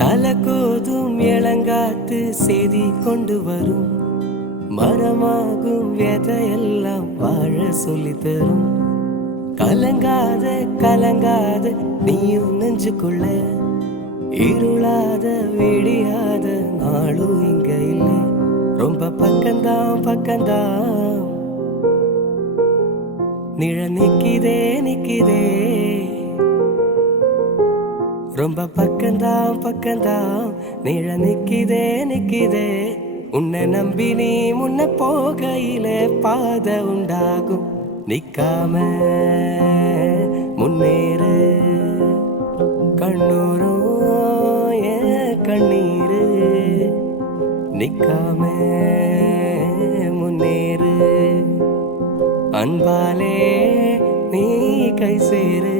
தலகோதும் இளங்காத்து செய்தி கொண்டு வரும். மரமாகும் விதையெல்லாம் வாழ சொல்லி தரும். கலங்காத கலங்காத நீயும் நெஞ்சுக்குள்ள, இருளாத விடியாத நாளும் இங்க இல்லை. ரொம்ப பக்கந்தான் பக்கந்தான் நிழ நிக்கிதே நிக்கிதே. ரொம்ப பக்கந்தான் பக்கந்தான் நிழ நிக்கிதே நிக்கிதே. உன்னை நம்பி நீ முன்ன போகையில பாத உண்டாகும். நிக்காம முன்னேறு, கண்ணூரோ ஏன் கண்ணீரு. நிக்காம முன்னேறு, அன்பாலே நீ கை சேரு.